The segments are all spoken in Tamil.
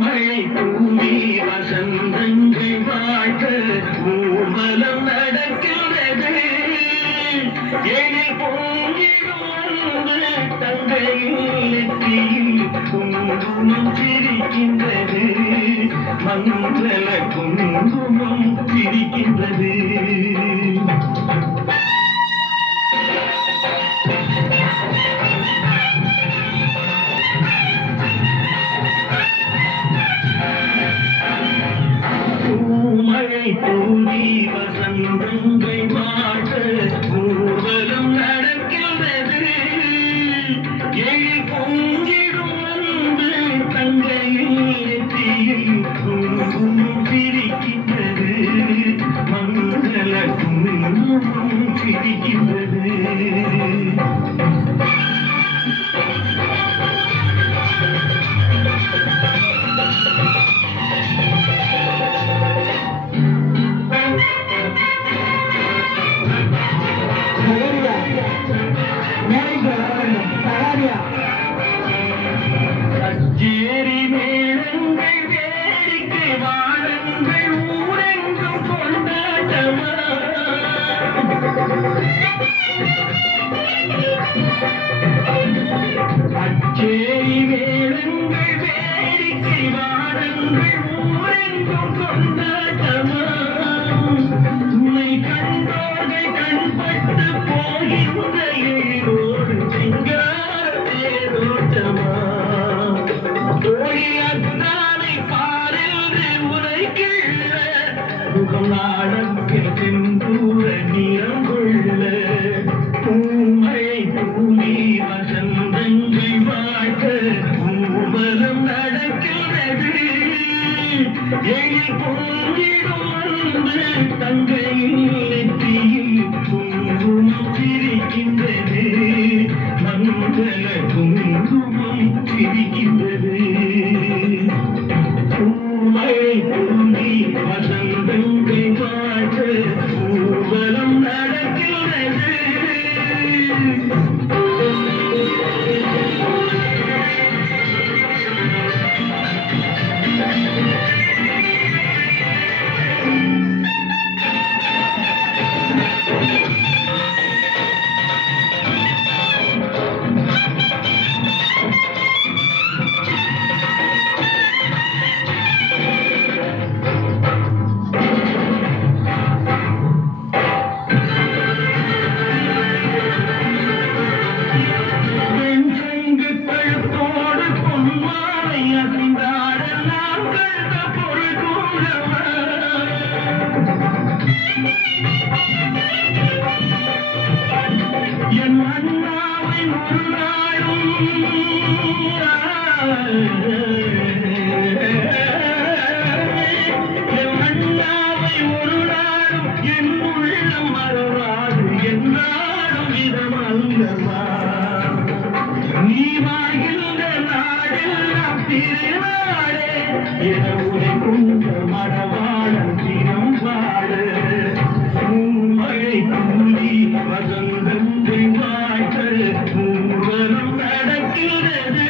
மழை தூவி வசந்தங்கள் வாழ்க ஊர்வலம் நடக்கிறது எழில் பொங்கிடும் தங்கையில் நெற்றியில் குங்குமம் சிரிக்கின்றது மங்கள குங்குமம் சிரிக்கின்றது மழை தூவி வசந்தங்கள் வாழ்க ஊர்வலம் நடக்கிறது எழில் பொங்கிடும் தங்கையில் நெற்றியில் குங்குமம் சிரிக்கின்றது மங்கள குங்குமம் சிரிக்கின்றது கச்சேரி மேளங்கள் வேடிக்கை வாழங்கள் ஊரெங்கும் கொண்டாட்டமா கச்சேரி மேளங்கள் வேடிக்கை வாழங்கள் ஊரெங்கும் கொண்டாட்டமா உன்னை கண்டோரை கண்பட்டு போகின்ற ஏரோடு செங்கார் தேரோட்டமா தோழியானை பாரில் உரைக்கிள்ள முகம் நாடத்தில் செந்தூர நிறம் கொள்ள பூமழை தூவி வசந்தங்கள் வாழ்க ஊர்வலம் நடக்கிறது எழில் பொங்கிடும் தங்கையில் நெற்றியில் குங்குமம் சிரிக்கின்றது மங்கள குங்குமம் சிரிக்கின்றது பூமழை தூவி வசந்தங்கள் வாழ்க ஊர்வலம் நடக்கிறது என் அண்ணாவை ஒரு நாளும் என் உள்ளம் மறவாது என்றாலும் இதமல்லவா நீ வாழ்கின்ற நாடெல்லாம் திருநாடே என உரை கொண்ட மடவாளன் தினம் பாடு மழை தூவி வசந்தங்கள் வாழ்க ஊர்வலம் நடக்கிறது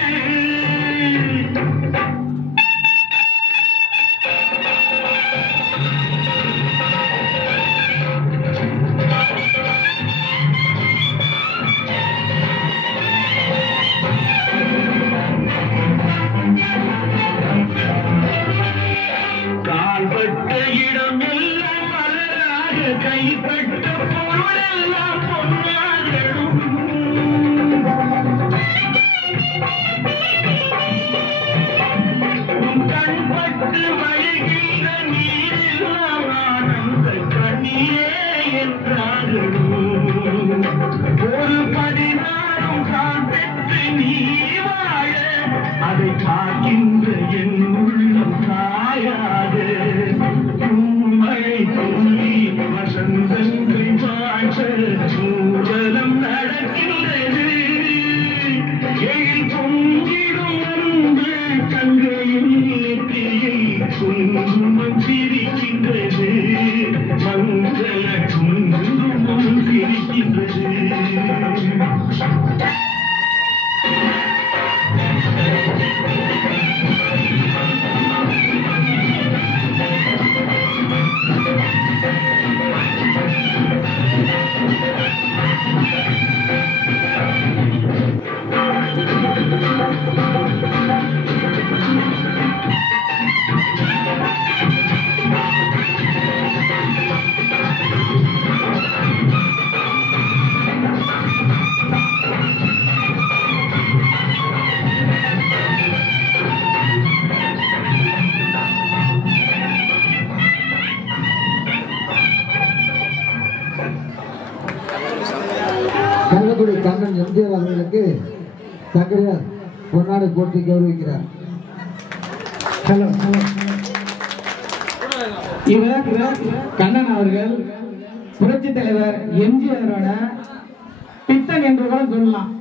கால்பட்ட இடம் எல்லாம் மலராக கைப்பட்ட பொருளெல்லாம் பொன்னாகணும் கண்பட்டு வழிகின்ற நீரெல்லாம் ஆனந்த கண்ணியே என்றாகணும் ஒரு 16 கால் பெற்று நீ வாழ அதை பார்க்கின்ற என் உள்ளம் சாயாது பூமழை தூவி வசந்தங்கள் வாழ்க ஊர்வலம் நடக்கிறது எழில் பொங்கிடும் கங்கையில் நெற்றியில் குங்குமம் சிரிக்கின்றது மங்கள குங்குமம் சிரிக்கின்றது சங்கரியார் பொன்னாடை போட்டி கௌரவிக்கிறார். ஹலோ இவர் கண்ணன் அவர்கள் புரட்சி தலைவர் எம்ஜிஆரோட பித்தன் என்று கூட சொல்லலாம்.